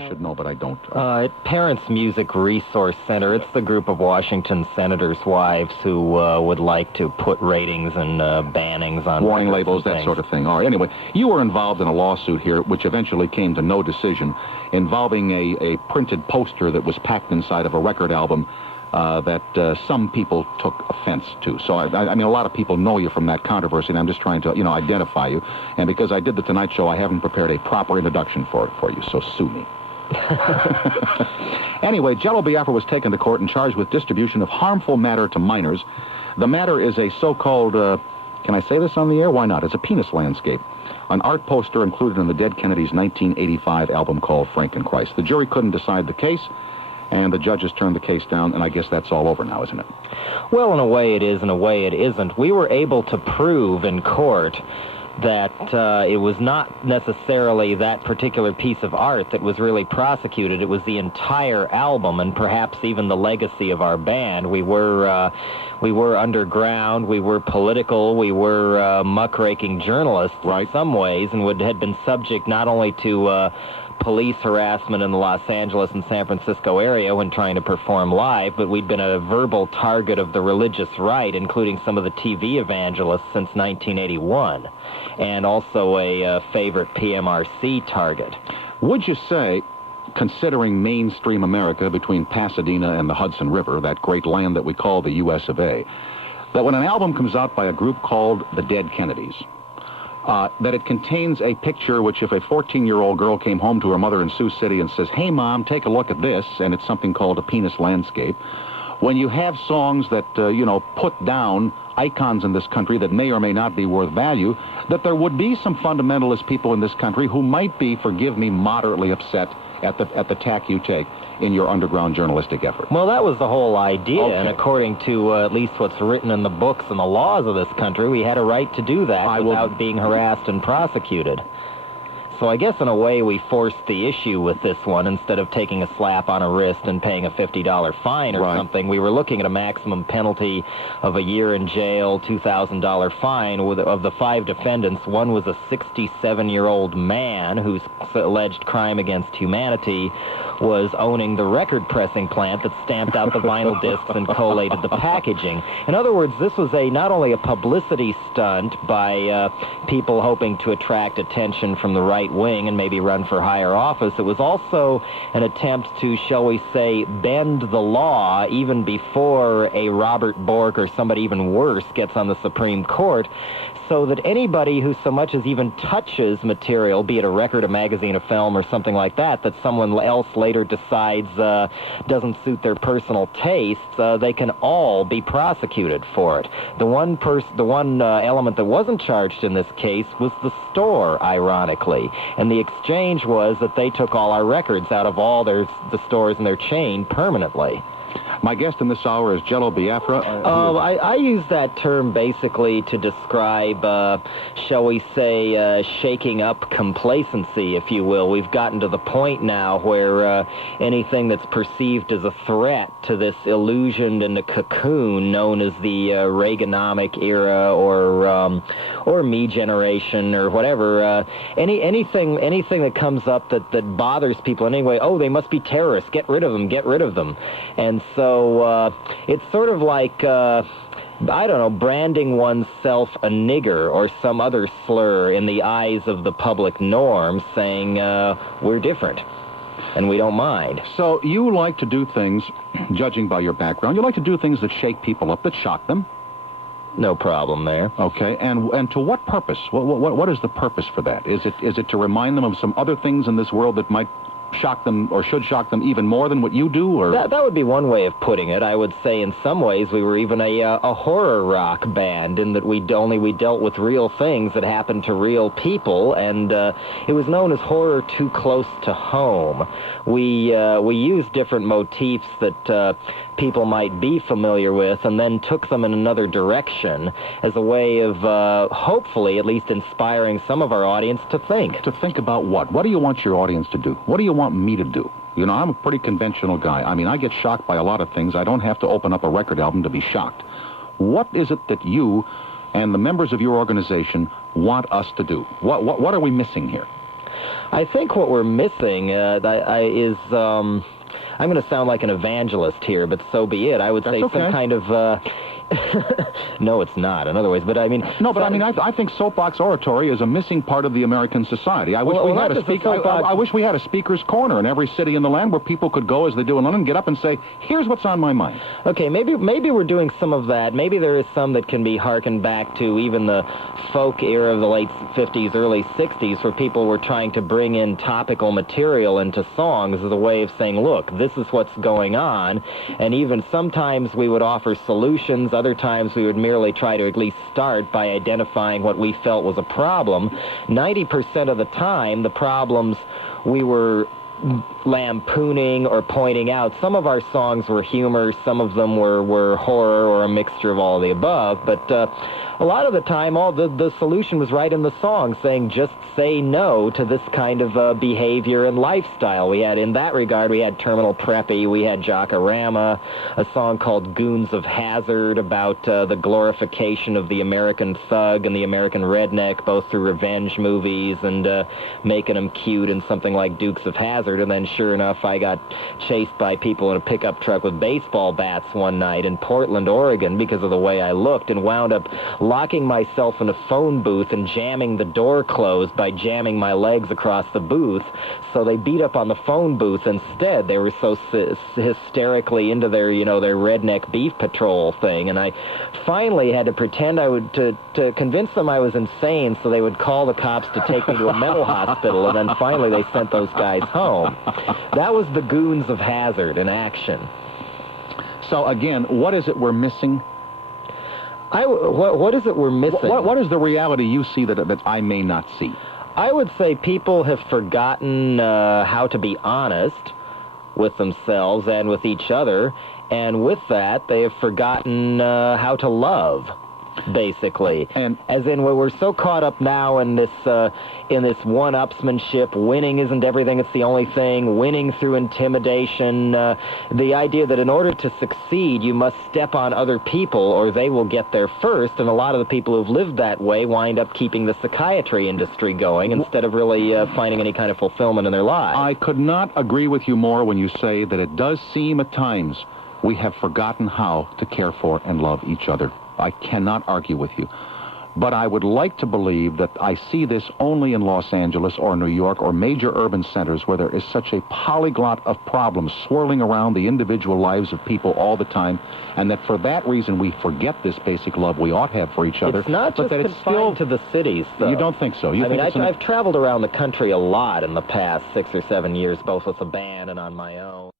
I should know, but I don't. Parents Music Resource Center. It's the group of Washington senators' wives who would like to put ratings and bannings on warning labels, that sort of thing. All right. Anyway, you were involved in a lawsuit here, which eventually came to no decision, involving a printed poster that was packed inside of a record album that some people took offense to. So, I mean, a lot of people know you from that controversy, and I'm just trying to, identify you. And because I did the Tonight Show, I haven't prepared a proper introduction for you, so sue me. Anyway, Jello Biafra was taken to court and charged with distribution of harmful matter to minors. The matter is a so-called, can I say this on the air? Why not? It's a penis landscape. An art poster included in the Dead Kennedys' 1985 album called Frankenchrist. The jury couldn't decide the case, and the judges turned the case down, and I guess that's all over now, isn't it? Well, in a way it is, in a way it isn't. We were able to prove in court that it was not necessarily that particular piece of art that was really prosecuted. It was the entire album, and perhaps even the legacy of our band. We were underground, we were political, we were muckraking journalists in some ways, and had been subject not only to police harassment in the Los Angeles and San Francisco area when trying to perform live, but we'd been a verbal target of the religious right, including some of the TV evangelists since 1981, and also a favorite PMRC target. Would you say, considering mainstream America between Pasadena and the Hudson River, that great land that we call the U.S. of A., that when an album comes out by a group called the Dead Kennedys, that it contains a picture which, if a 14-year-old girl came home to her mother in Sioux City and says, "Hey, Mom, take a look at this," and it's something called a penis landscape, when you have songs that, put down icons in this country that may or may not be worth value, that there would be some fundamentalist people in this country who might be, forgive me, moderately upset at the tack you take in your underground journalistic effort. Well, that was the whole idea, and according to at least what's written in the books and the laws of this country, we had a right to do that without being harassed and prosecuted. So I guess in a way we forced the issue with this one. Instead of taking a slap on a wrist and paying a $50 fine or something, we were looking at a maximum penalty of a year in jail, $2,000 fine. Of the 5 defendants, one was a 67-year-old man whose alleged crime against humanity was owning the record pressing plant that stamped out the vinyl discs and collated the packaging. In other words, this was not only a publicity stunt by people hoping to attract attention from the right wing and maybe run for higher office, it was also an attempt to, shall we say, bend the law even before a Robert Bork or somebody even worse gets on the Supreme Court, so that anybody who so much as even touches material, be it a record, a magazine, a film, or something like that, that someone else later decides doesn't suit their personal tastes, they can all be prosecuted for it. The one element that wasn't charged in this case was the store, ironically. And the exchange was that they took all our records out of all the stores in their chain permanently. My guest in this hour is Jello Biafra. I use that term basically to describe, shall we say, shaking up complacency, if you will. We've gotten to the point now where anything that's perceived as a threat to this illusioned in the cocoon known as the Reaganomic era or me generation or whatever, anything that comes up that bothers people in any way, they must be terrorists, get rid of them. And so it's sort of like, branding oneself a nigger or some other slur in the eyes of the public norm, saying we're different and we don't mind. So you like to do things, judging by your background, you like to do things that shake people up, that shock them? No problem there. Okay, and to what purpose? What is the purpose for that? Is it to remind them of some other things in this world that might shock them or should shock them even more than what you do? Or that would be one way of putting it. I would say in some ways we were even a horror rock band, in that we dealt with real things that happened to real people, and it was known as horror too close to home. We used different motifs that people might be familiar with, and then took them in another direction as a way of hopefully at least inspiring some of our audience to think. To think about what? What do you want your audience to do? What do you want me to do? I'm a pretty conventional guy. I mean, I get shocked by a lot of things. I don't have to open up a record album to be shocked. What is it that you and the members of your organization want us to do? What are we missing here? I think what we're missing is... I'm going to sound like an evangelist here, but so be it. I would say some kind of... No, it's not. In other words, but I mean... No, but I think soapbox oratory is a missing part of the American society. I wish we had a speaker's corner in every city in the land where people could go, as they do in London, get up and say, here's what's on my mind. Okay, maybe we're doing some of that. Maybe there is some that can be harkened back to even the folk era of the late 50s, early 60s, where people were trying to bring in topical material into songs as a way of saying, look, this is what's going on. And even sometimes we would offer solutions. Other times we would merely try to at least start by identifying what we felt was a problem. 90% of the time, the problems we were lampooning or pointing out. Some of our songs were humor, some of them were horror or a mixture of all of the above, but a lot of the time the solution was right in the song, saying just say no to this kind of behavior and lifestyle. We had, in that regard, we had Terminal Preppy, we had Jockorama, a song called Goons of Hazard about the glorification of the American thug and the American redneck, both through revenge movies and making them cute in something like Dukes of Hazzard. And then, sure enough, I got chased by people in a pickup truck with baseball bats one night in Portland, Oregon, because of the way I looked, and wound up locking myself in a phone booth and jamming the door closed by jamming my legs across the booth. So they beat up on the phone booth instead. They were so hysterically into their, their redneck beef patrol thing, and I finally had to pretend to convince them I was insane, so they would call the cops to take me to a mental hospital, and then finally they sent those guys home. That was the Goons of Hazard in action. So again, what is it we're missing? What is it we're missing? What is the reality you see that I may not see? I would say people have forgotten how to be honest with themselves and with each other, and with that, they have forgotten how to love, basically. And as in, we're so caught up now in this one-upsmanship. Winning isn't everything; it's the only thing. Winning through intimidation. The idea that in order to succeed, you must step on other people, or they will get there first. And a lot of the people who've lived that way wind up keeping the psychiatry industry going instead of really finding any kind of fulfillment in their lives. I could not agree with you more when you say that it does seem at times we have forgotten how to care for and love each other. I cannot argue with you. But I would like to believe that I see this only in Los Angeles or New York or major urban centers where there is such a polyglot of problems swirling around the individual lives of people all the time, and that for that reason we forget this basic love we ought to have for each other. It's not just confined to the cities, though. You don't think so? I've traveled around the country a lot in the past 6 or 7 years, both with a band and on my own.